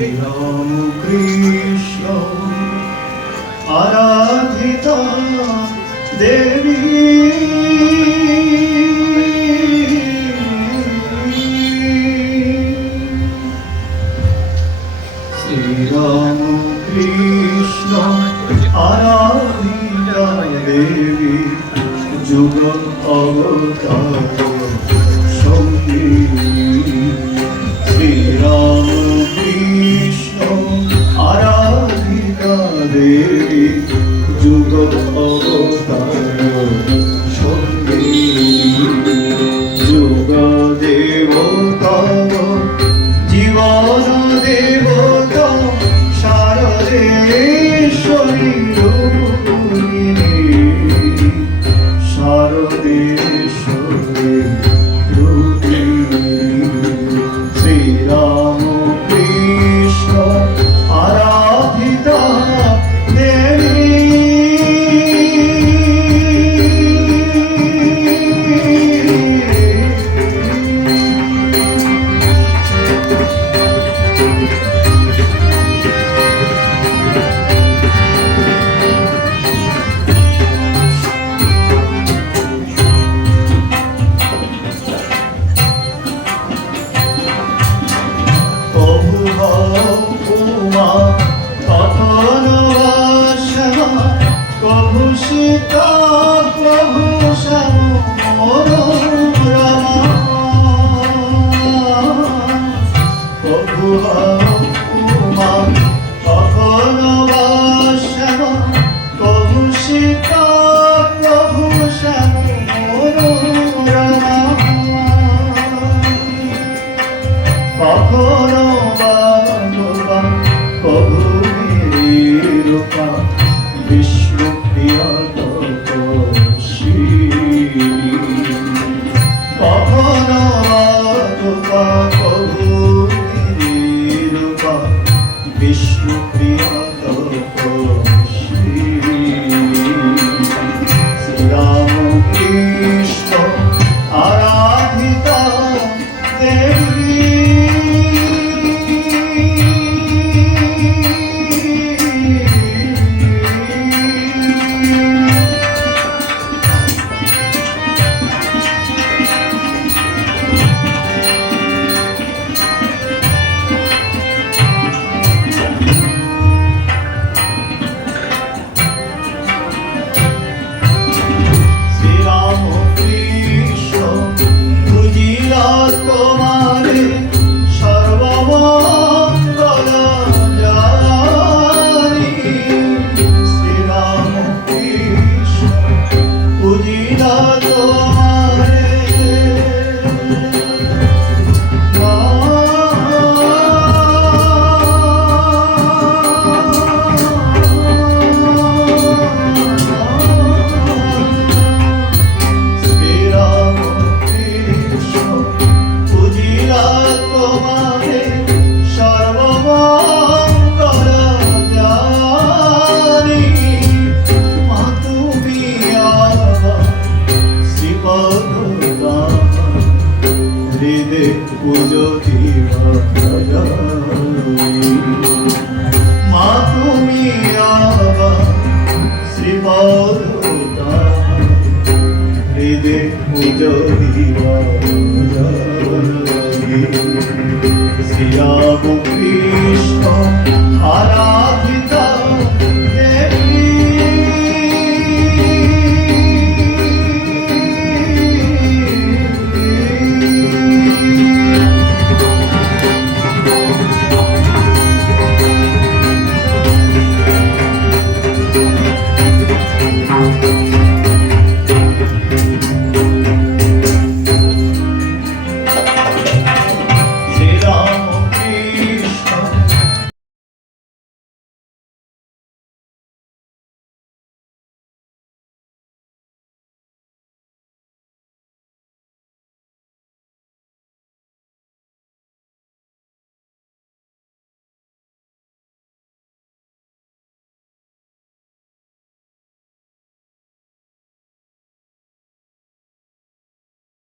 হরে রাম কৃষ্ণ আরাধিতা দেবী শ্রীরাম কৃষ্ণ আরাধিতা দেবী যুগ অবতার Oh. Jehovah. হৃদে পুজো মা তুমি শ্রীপদ হৃদে পুজো শ্রিয়া কৃষ্ণ